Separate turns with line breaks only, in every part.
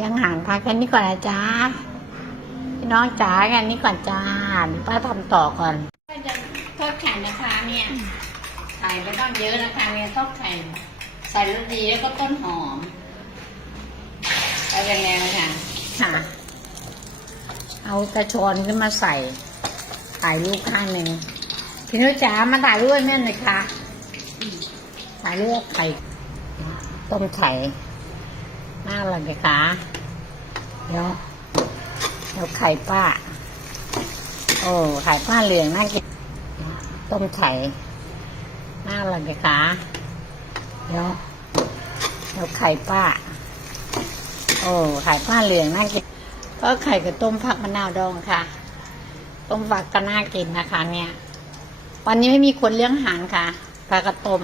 ยังหารพักกันนี่ก่อนนะจ๊ะพี่น้องจ๋ากันนี่ก่อนจ้าเดี๋ยวป้าทำต่อก่อนก็จะทอดไข่นะคะเนี่ยไข่ไม่ต้องเยอะนะคะเนี่ยทอดไข่ใส่รสดีแล้วก็ต้นหอมแล้วแรงๆเลยค่ะค่ะ เอากระชอนขึ้นมาใส่ถ่ายรูปข้างหนึ่งพี่นุ้ยจ๋ามาถ่ายรูปนั่นเลยค่ะถ่ายรูปไข่ต้มไข่ น่าอร่อยไหมคะเดี๋ยวเดี๋ยวไข่ป้า โอ้ไข่ป้าเหลืองน่ากินต้มไข่น่าอร่อยไหมคะเดี๋ยวเดี๋ยวไข่ป้า โอ้ไข่ป้าเหลืองน่ากินก็ไข่กับต้มผักมะนาวดองค่ะ ต้มผักก็น่ากินนะคะ เนี่ย วันนี้ไม่มีคนเลี้ยงอาหารค่ะปลากระต้ม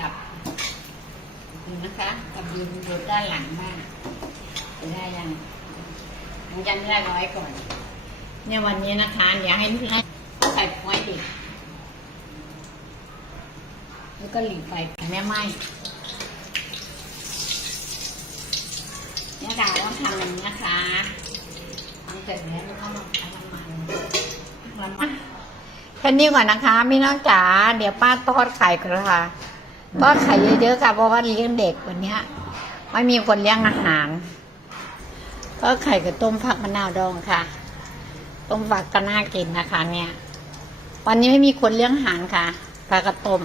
กับดูนะคะกับ ยืนอยู่ด้านหลังบ้างได้ยังยังจำได้ร้อยก่อน เนี่ยวันนี้นะคะเดี๋ยวให้ลูกให้ใส่ไว้ดิแล้วก็หลีไฟแม่ไหม้เนี่ยดาวต้องทำอย่างนี้นะคะทำเสร็จแล้วแล้วก็มาทำมันน้ำมันแค่นี้ก่อนนะคะพี่น้องจ๋าเดี๋ยวป้าทอดไข่กันค่ะทอดไข่เยอะๆค่ะเพราะว่าเลี้ยงเด็กวันเนี้ย ไม่มีคนเลี้ยงอาหาร ก็ไข่กับต้มผักมะนาวดองค่ะ ต้มผักก็น่ากินนะคะ เนี่ย วันนี้ไม่มีคนเลี้ยงอาหารค่ะปลากระต้ม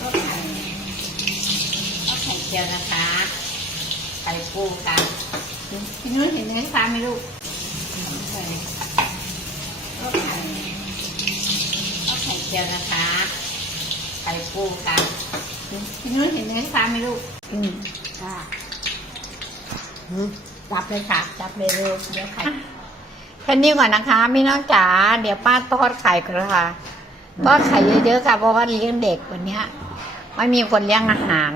ก็ไข่ก็ไข่เจียวนะคะ ไข่ปูค่ะพี่นุ้ยเห็นไหมคะไหมลูกใส่ก็ไข่ก็ไข่เจียวนะคะ ไข่ปูค่ะพี่นุ้ยเห็นไหมคะไหม่ลูกอืมค่ะจับเลยค่ะ จับเลยเร็วเดี๋ยวไข่แค่นี้ก่อนนะคะพี่น้องจ๋าเดี๋ยวป้าทอดไข่กันค่ะทอดไข่เยอะๆค่ะเพราะว่าเลี้ยงเด็กวันเนี้ยไม่มีคนเลี้ยงอาหาร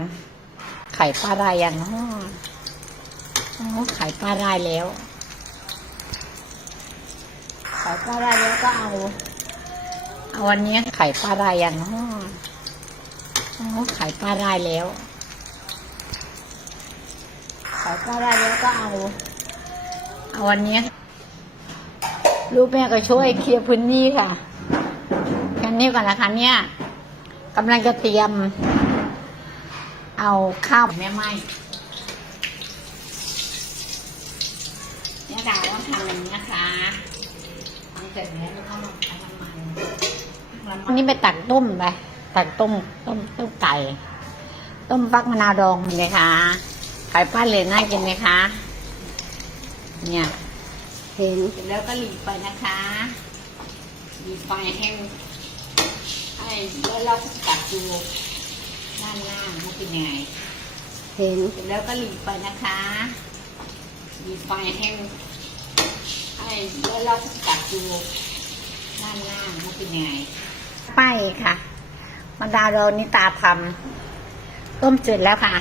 ไข่ป้าได้ยังเนาะโอ้ไข่ป้าได้แล้วไข่ป้าได้แล้วก็เอา เอาวันนี้ไข่ป้าได้ยังเนาะโอ้ไข่ป้าได้แล้ว ขายก็ได้แล้วก็เอาเอาวันนี้ลูกแม่ก็ช่วยเคลียร์พื้นที่ค่ะแค่นี้ก่อนนะคะเนี่ยกำลังจะเตรียม เอาข้าวแม่ไหม้เนี่ยดาวต้องทำอย่างนี้นะคะทำเสร็จแล้วก็มาทำน้ำมันน้ำมันนี่ไปตักต้มไป ตักต้มต้มต้มไก่ ต้มฟักมะนาวดองเลยค่ะไข่ป้าเลยน่ากินไหมคะ เนี่ยเห็นเสร็จแล้วก็หลีไฟนะคะหลีไฟให้ให้แล้วเราก็จับดูด้านล่างว่าเป็นยังไงเห็นเสร็จแล้วก็หลีไฟนะคะหลีไฟให้ให้แล้วเราก็จับดูด้านล่างว่าเป็นยังไงป้ายค่ะ มาดาวเรานิตาทำต้มจืดแล้วค่ะ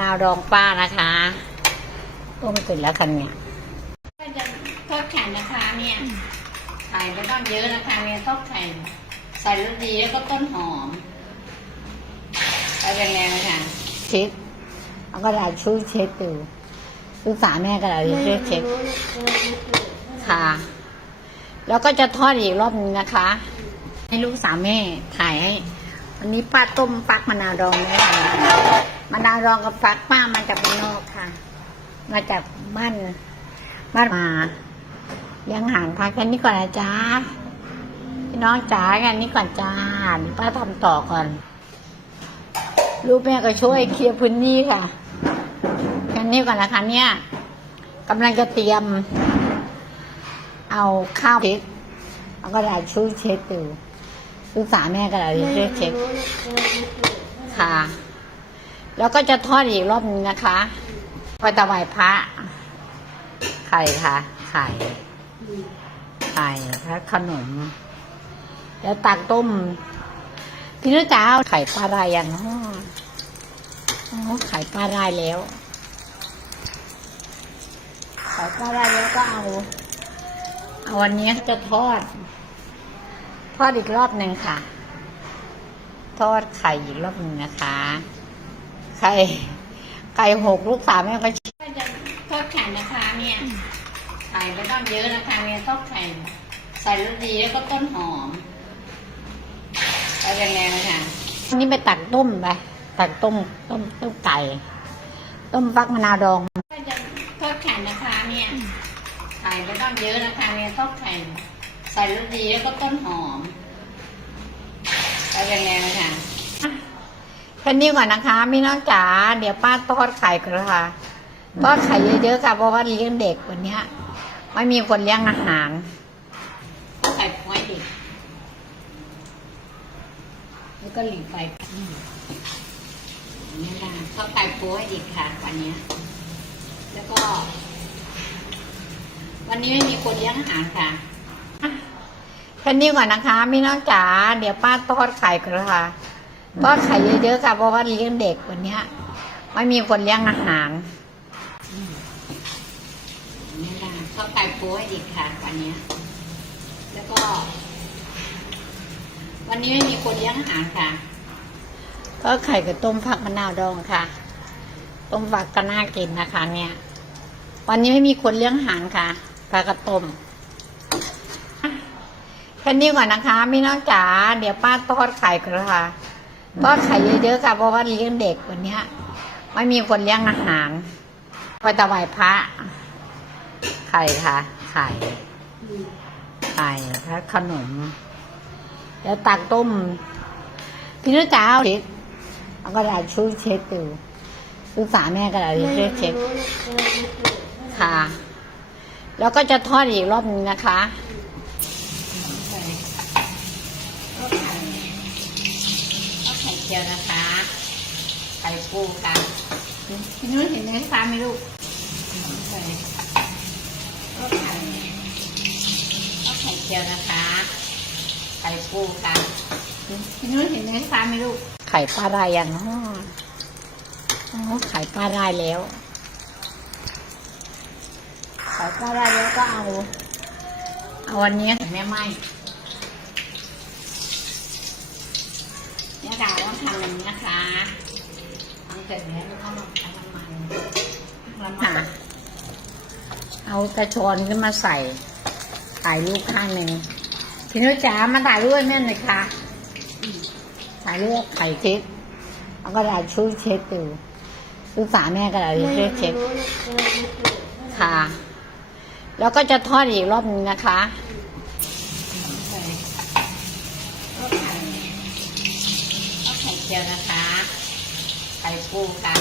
นาวดองป้านะคะต้มเสร็จแล้วค่ะเนี่ยก็จะทอดไข่นะคะเนี่ยไข่ไม่ต้องเยอะนะคะเนี่ยทอดไข่ใส่รสดีแล้วก็ต้นหอมแล้วแรงๆเลยค่ะเช็ดเอากระดาษช่วยเช็ดดูลูกสาวแม่กระดาษช่วยเช็ดค่ะ แล้วก็จะทอดอีกรอบนึงนะคะ ให้ลูกสาวแม่ถ่ายให้วันนี้ป้าต้มฟักมะนาวดองเนี่ยค่ะมะนาวดองกับฟักป้ามาจากบ้านนอกค่ะ มาจากบ้านบ้านมายังหารพักกันนี่ก่อนนะจ๊ะพี่น้องจ๋ากันนี่ก่อนจ้าป้าทำต่อก่อน ลูกแม่ก็ช่วยเคลียร์พื้นที่ค่ะแค่นี้ก่อนนะคะเนี่ยกำลังจะเตรียม เอาข้าวเช็ดเอากระดาษช่วยเช็ดดู ลูกสาวแม่กระดาษช่วยเช็ดค่ะ แล้วก็จะทอดอีกรอบนึงนะคะไปถวายพระไข่ค่ะไข่ไข่และขนม แล้วตักต้ม พี่นุ้ยจ๋าเอาไข่ปลาได้ยังเนาะโอ้ไข่ปลาได้แล้วไข่ปลาได้แล้วก็เอา เอาวันนี้จะทอด ทอดอีกรอบหนึ่งค่ะ ทอดไข่อีกรอบหนึ่งนะคะ ไข่ไก่หกลูกสาวแม่ก็จะทอดไข่นะคะเนี่ยไข่ไม่ต้องเยอะนะคะเนี่ยทอดไข่ใส่รสดีแล้วก็ต้นหอมแล้วยังไงนะคะอันนี้ไปตักต้มไปตักต้มต้มต้มไก่ ต้มฟักมะนาวดองก็จะทอดไข่นะคะเนี่ยไข่ไม่ต้องเยอะนะคะเนี่ยทอดไข่ ใส่รสดีแล้วก็ต้นหอมแล้วยังไงนะคะแค่นี้ก่อนนะคะพี่น้องจ๋าเดี๋ยวป้าทอดไข่กันค่ะทอดไข่เยอะๆค่ะเพราะว่าเลี้ยงเด็กวันเนี้ยไม่มีคนเลี้ยงอาหารไข่ไว้ดิแล้วก็หลีไฟนี่นะก็ไก่ปูให้ดิค่ะวันเนี้ยแล้วก็ วันนี้ไม่มีคนเลี้ยงอาหารค่ะแค่นี้ก่อนนะคะพี่น้องจ๋าเดี๋ยวป้าทอดไข่กันค่ะทอดไข่เยอะๆค่ะเพราะว่าเลี้ยงเด็กวันเนี้ยไม่มีคนเลี้ยงอาหารนี่นะก็ไก่ปูให้ดิค่ะวันเนี้ยแล้วก็ วันนี้ไม่มีคนเลี้ยงอาหารค่ะก็ไข่กับต้มผักมะนาวดองค่ะ ต้มฝักก็น่ากินนะคะ เนี่ย วันนี้ไม่มีคนเลี้ยงอาหารค่ะปลากระต้มแค่นี้ก่อนนะคะพี่น้องจ๋าเดี๋ยวป้าทอดไข่กันค่ะทอดไข่เยอะๆค่ะเพราะว่าเลี้ยงเด็กวันนี้ไม่มีคนเลี้ยงอาหารไปถวายพระ ไข่ค่ะ ไข่ไข่แล้วขนม แล้วตักต้ม พี่นุ้ยจ๋าเอาเช็ดเอากระดาษชูเช็ดดูลูกสาวแม่กระดาษชูเช็ดค่ะ แล้วก็จะทอดอีกรอบนึงนะคะก็ไข่ก็ไข่ เจียวนะคะไข่ปูค่ะพี่นุ้ยเห็นไหมคะไหม่ลูกใส่ก็ไข่ก็ไข่เจียวนะคะไข่ปูค่ะพี่นุ้ยเห็นไหมคะไหม่ลูกไข่ปลาได้ยังอ๋ออ๋อไข่ปลาได้แล้วไข่ปลาได้แล้วก็เอาเอาวันนี้แม่ไหม เนี่ยค่ะต้องทำอย่างนี้นะคะทำเสร็จแล้วก็มาเอาน้ำมันน้ำมัน เอากระชอนขึ้นมาใส่ ถ่ายรูปข้างหนึ่งพี่นุ้ยจ๋ามาถ่ายรูปแม่หน่อยค่ะ ถ่ายรูปไข่เช็ดเอากระดาษชูเช็ดดูลูกสาวแม่กระดาษชูเช็ดค่ะ แล้วก็จะทอดอีกรอบนึงนะคะก็ไข่ก็ไข่ เจียวนะคะไข่ปูค่ะ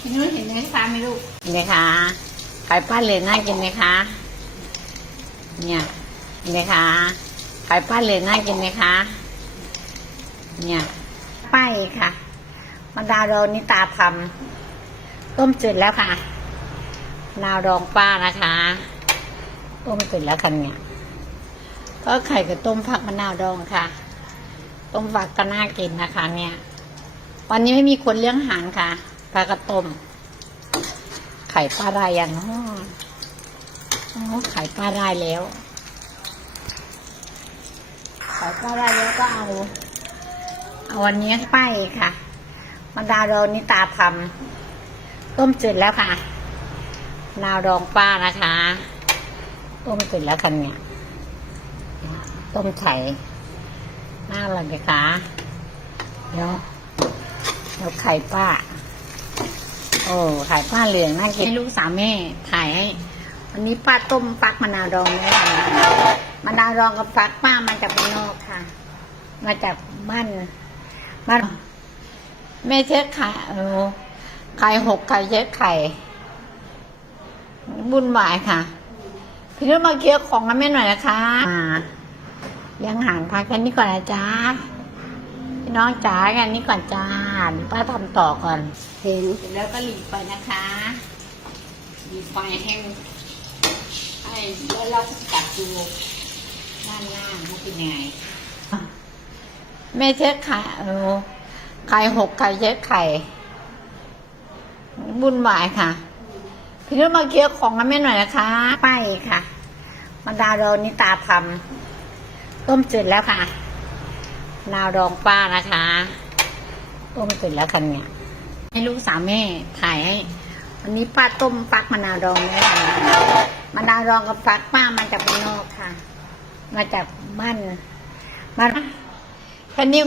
พี่นุ้ยเห็นไหมคะไหม่ลูกเห็นไหมคะไข่ป้าเลนน่ากินไหมคะเนี่ยเห็นไหมคะไข่ป้าเลนน่ากินไหมคะเนี่ยป้ายค่ะมาดาวดอนิตาทำต้มจืดแล้วค่ะนาวดองป้านะคะต้มเสร็จแล้วค่ะเนี่ย ก็ไข่กับต้มผักมะนาวดองค่ะ ต้มฝักก็น่ากินนะคะ เนี่ย วันนี้ไม่มีคนเลี้ยงหารค่ะปลากระต้มไข่ปลาได้ยังอ๋อไข่ปลาได้แล้วไข่ปลาได้แล้วก็เอา เอาวันนี้ป้ายค่ะมาดาวดองนิตาทำต้มจืดแล้วค่ะนาวดองป้านะคะ ต้มเสร็จแล้วค่ะเนี่ย ต้มไข่ น่าร่อยไหมคะเดี๋ยว เดี๋ยวไข่ป้า โอ้ ไข่ป้าเหลืองน่ากินให้ลูกสาวแม่ถ่ายให้ วันนี้ป้าต้มฟักมะนาวดองเนี่ยค่ะมะนาวดองกับฟักป้ามาจากบ้านนอกค่ะ มาจากบ้านบ้านแม่เช็ดไข่เออไข่หกไข่เช็ดไข่บุญวายค่ะ พี่นุ่นมาเคี้ยวของกันแม่หน่อยนะคะ เลี้ยังห่างพักกันนี้ก่อนนะจ๊ะพี่น้องจ๋ากันนี้ก่อนจ้าเดี๋ยวป้าทำต่อก่อนเห็นเสร็จแล้วก็หลีไฟนะคะหลีไฟให้ให้แล้วเราก็จับดูด้านล่างว่าเป็นยังไงแม่เช็ดไข่เออไข่หกไข่เช็ดไข่บุญวายค่ะ พี่นุ่นมาเคี้ยวของกันแม่หน่อยนะคะป้ายค่ะมาดาวดองนิตาทำ ต้มจืดแล้วค่ะนาวดองป้านะคะต้มเสร็จแล้วคันเนี่ยให้ลูกสาวแม่ถ่ายให้วันนี้ป้าต้มฟักมะนาวดองแม่ทำมะนาวดองกับฟักป้ามาจากบ้านนอกค่ะ มาจากบ้านมาแค่นี้ก่อน